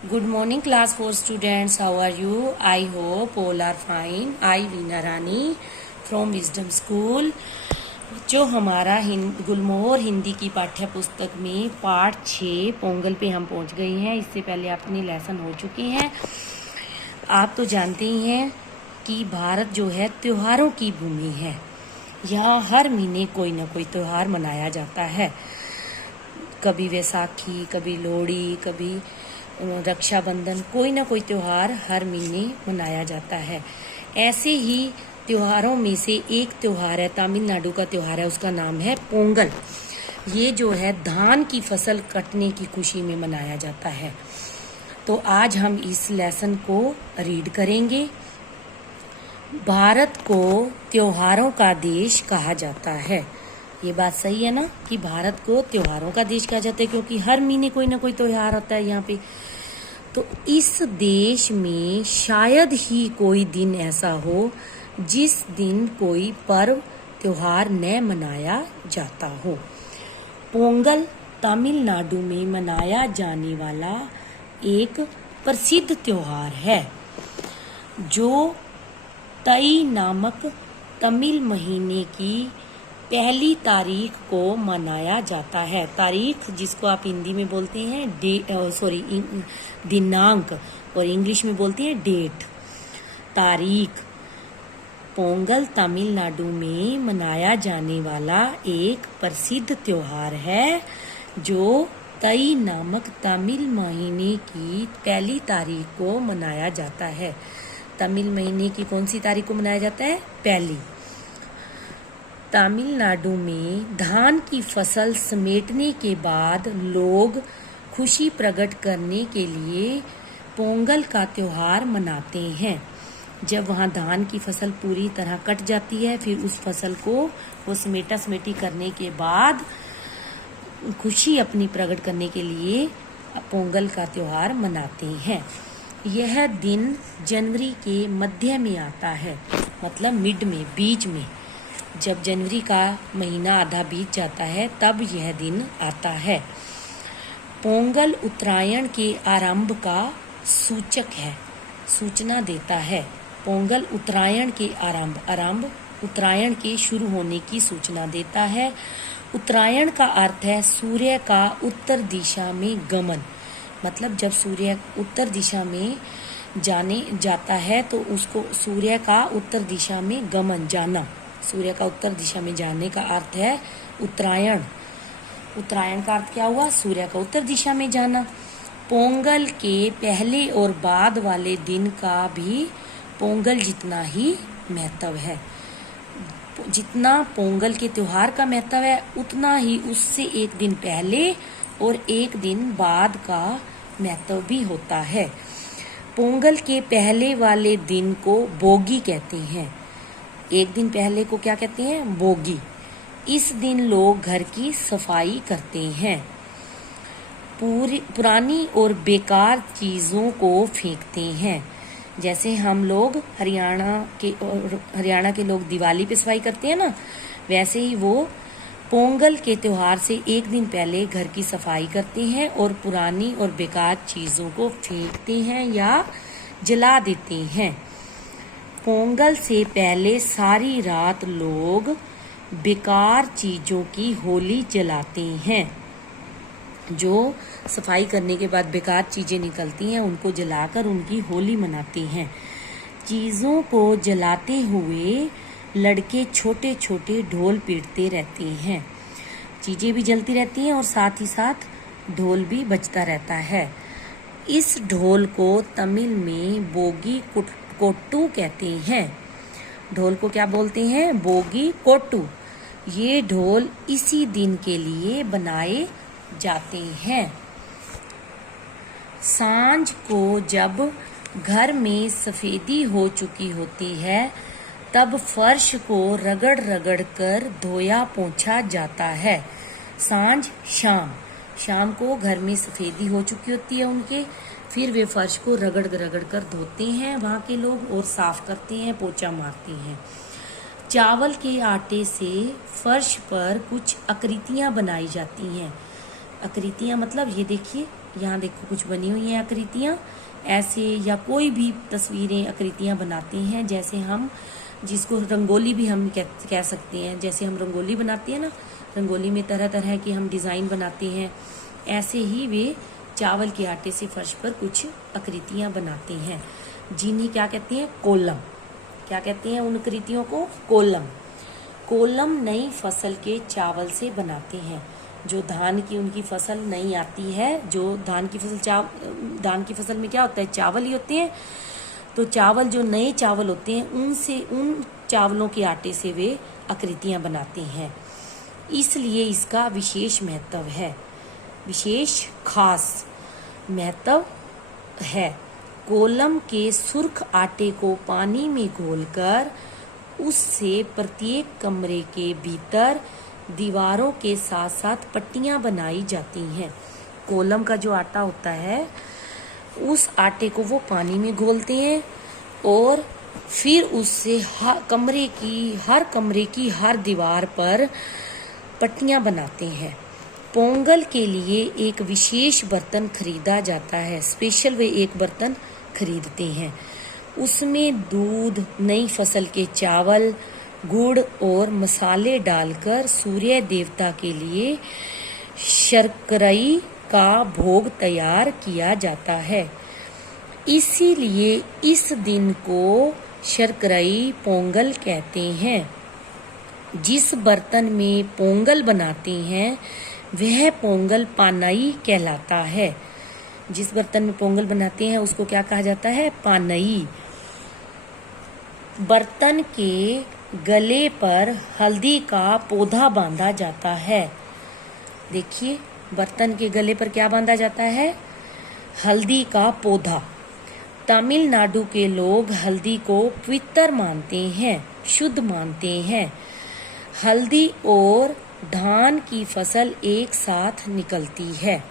Good morning, class 4 students. How are you? I hope all are fine. I, Veena Rani from Wisdom School. जो हमारा गुलमोहर हिंदी की पाठ्य पुस्तक में पाठ 6 पोंगल पे हम पहुंच गए हैं। इससे पहले अपने लेसन हो चुके हैं। आप तो जानते ही हैं कि भारत जो है त्योहारों की भूमि है। यहाँ हर महीने कोई ना कोई त्योहार मनाया जाता है। कभी वैसाखी, कभी लोहड़ी, कभी रक्षाबंधन, कोई ना कोई त्योहार हर महीने मनाया जाता है। ऐसे ही त्योहारों में से एक त्योहार है, तमिलनाडु का त्योहार है, उसका नाम है पोंगल। ये जो है धान की फसल कटने की खुशी में मनाया जाता है। तो आज हम इस लेसन को रीड करेंगे। भारत को त्योहारों का देश कहा जाता है। ये बात सही है ना कि भारत को त्योहारों का देश कहा जाता है, क्योंकि हर महीने कोई ना कोई त्योहार होता है यहाँ पे। तो इस देश में शायद ही कोई दिन ऐसा हो जिस दिन कोई पर्व त्योहार न मनाया जाता हो। पोंगल तमिलनाडु में मनाया जाने वाला एक प्रसिद्ध त्योहार है, जो तई नामक तमिल महीने की पहली तारीख को मनाया जाता है। तारीख जिसको आप हिंदी में बोलते हैं दिनांक, और इंग्लिश में बोलते हैं डेट। तारीख। पोंगल तमिलनाडु में मनाया जाने वाला एक प्रसिद्ध त्योहार है, जो तई नामक तमिल महीने की पहली तारीख को मनाया जाता है। तमिल महीने की कौन सी तारीख को मनाया जाता है? पहली। तमिलनाडु में धान की फसल समेटने के बाद लोग खुशी प्रकट करने के लिए पोंगल का त्योहार मनाते हैं। जब वहाँ धान की फसल पूरी तरह कट जाती है, फिर उस फसल को वो समेटी करने के बाद खुशी अपनी प्रकट करने के लिए पोंगल का त्योहार मनाते हैं। यह दिन जनवरी के मध्य में आता है, मतलब मिड में, बीच में। जब जनवरी का महीना आधा बीत जाता है तब यह दिन आता है। पोंगल उत्तरायण के आरंभ का सूचक है, सूचना देता है। पोंगल उत्तरायण के आरंभ उत्तरायण के शुरू होने की सूचना देता है। उत्तरायण का अर्थ है सूर्य का उत्तर दिशा में गमन, मतलब जब सूर्य उत्तर दिशा में जाता है तो उसको सूर्य का उत्तर दिशा में गमन, जाना। सूर्य का उत्तर दिशा में जाने का अर्थ है उत्तरायण। उत्तरायण का अर्थ क्या हुआ? सूर्य का उत्तर दिशा में जाना। पोंगल के पहले और बाद वाले दिन का भी पोंगल जितना ही महत्व है। जितना पोंगल के त्योहार का महत्व है, उतना ही उससे एक दिन पहले और एक दिन बाद का महत्व भी होता है। पोंगल के पहले वाले दिन को बोगी कहते हैं। एक दिन पहले को क्या कहते हैं? बोगी। इस दिन लोग घर की सफाई करते हैं, पुरानी और बेकार चीज़ों को फेंकते हैं। जैसे हम लोग हरियाणा के लोग दिवाली पे सफाई करते हैं ना, वैसे ही वो पोंगल के त्योहार से एक दिन पहले घर की सफाई करते हैं और पुरानी और बेकार चीज़ों को फेंकते हैं या जला देते हैं। पोंगल से पहले सारी रात लोग बेकार चीज़ों की होली जलाते हैं। जो सफाई करने के बाद बेकार चीज़ें निकलती हैं, उनको जलाकर उनकी होली मनाते हैं। चीज़ों को जलाते हुए लड़के छोटे छोटे ढोल पीटते रहते हैं। चीज़ें भी जलती रहती हैं और साथ ही साथ ढोल भी बजता रहता है। इस ढोल को तमिल में बोगी कोट्टू कहते हैं। ढोल को क्या बोलते हैं? बोगी कोट्टू। ये ढोल इसी दिन के लिए बनाए जाते हैं। सांझ को जब घर में सफेदी हो चुकी होती है, तब फर्श को रगड़ रगड़ कर धोया पोंछा जाता है। सांझ शाम को घर में सफेदी हो चुकी होती है उनके, फिर वे फर्श को रगड़ रगड़ कर धोते हैं वहाँ के लोग, और साफ करते हैं, पोछा मारते हैं। चावल के आटे से फर्श पर कुछ आकृतियाँ बनाई जाती हैं। आकृतियाँ मतलब ये देखिए, यहाँ देखो कुछ बनी हुई हैं आकृतियाँ ऐसे, या कोई भी तस्वीरें आकृतियाँ बनाते हैं, जैसे हम जिसको रंगोली भी हम कह सकते हैं। जैसे हम रंगोली बनाते हैं ना, रंगोली में तरह तरह के हम डिज़ाइन बनाते हैं, ऐसे ही वे चावल के आटे से फर्श पर कुछ आकृतियाँ बनाते हैं, जिन्हें क्या कहते हैं, कोलम। क्या कहते हैं उन आकृतियों को? कोलम। कोलम नई फसल के चावल से बनाते हैं। जो धान की उनकी फसल नहीं आती है, जो धान की फसल में क्या होता है, चावल ही होते हैं। तो चावल, जो नए चावल होते हैं, उन चावलों के आटे से वे आकृतियाँ बनाते हैं। इसलिए इसका विशेष महत्व है, विशेष खास महत्व है। कोलम के सुर्ख आटे को पानी में घोलकर उससे प्रत्येक कमरे के भीतर दीवारों के साथ साथ पट्टियां बनाई जाती हैं। कोलम का जो आटा होता है, उस आटे को वो पानी में घोलते हैं और फिर उससे हर कमरे की हर दीवार पर पट्टियां बनाते हैं। पोंगल के लिए एक विशेष बर्तन खरीदा जाता है। स्पेशल वे एक बर्तन खरीदते हैं। उसमें दूध, नई फसल के चावल, गुड़ और मसाले डालकर सूर्य देवता के लिए शर्कराई का भोग तैयार किया जाता है। इसीलिए इस दिन को शर्कराई पोंगल कहते हैं। जिस बर्तन में पोंगल बनाते हैं वह पोंगल पानई कहलाता है। जिस बर्तन में पोंगल बनाते हैं उसको क्या कहा जाता है? पानई। बर्तन के गले पर हल्दी का पौधा बांधा जाता है। देखिए, बर्तन के गले पर क्या बांधा जाता है? हल्दी का पौधा। तमिलनाडु के लोग हल्दी को पवित्र मानते हैं, शुद्ध मानते हैं। हल्दी और धान की फसल एक साथ निकलती है।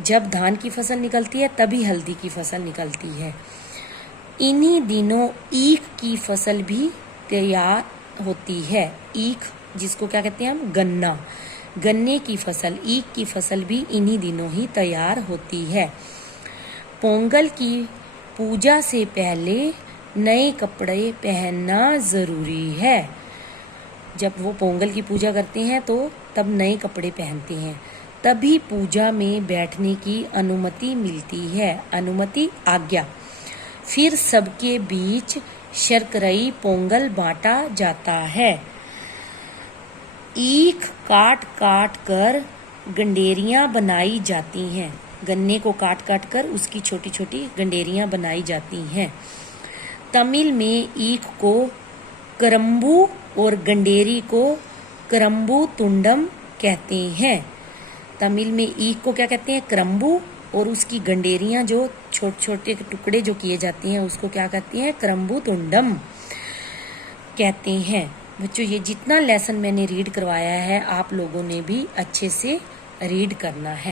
जब धान की फसल निकलती है तभी हल्दी की फसल निकलती है। इन्हीं दिनों ईख की फसल भी तैयार होती है। ईख, जिसको क्या कहते हैं हम? गन्ना। गन्ने की फसल, ईख की फसल भी इन्हीं दिनों ही तैयार होती है। पोंगल की पूजा से पहले नए कपड़े पहनना जरूरी है। जब वो पोंगल की पूजा करते हैं तो तब नए कपड़े पहनते हैं, तभी पूजा में बैठने की अनुमति मिलती है। अनुमति, आज्ञा। फिर सबके बीच शर्कराई पोंगल बांटा जाता है। ईख काट काट कर गंडेरियां बनाई जाती हैं। गन्ने को काट काट कर उसकी छोटी छोटी गंडेरियां बनाई जाती हैं। तमिल में ईख को करम्बू और गंडेरी को करम्बू तुंडम कहते हैं। तमिल में ईख को क्या कहते हैं? करम्बू, और उसकी गंडेरियां जो छोटे छोटे टुकड़े जो किए जाते हैं उसको क्या कहते हैं? करम्बू तुंडम कहते हैं। बच्चों, ये जितना लेसन मैंने रीड करवाया है आप लोगों ने भी अच्छे से रीड करना है।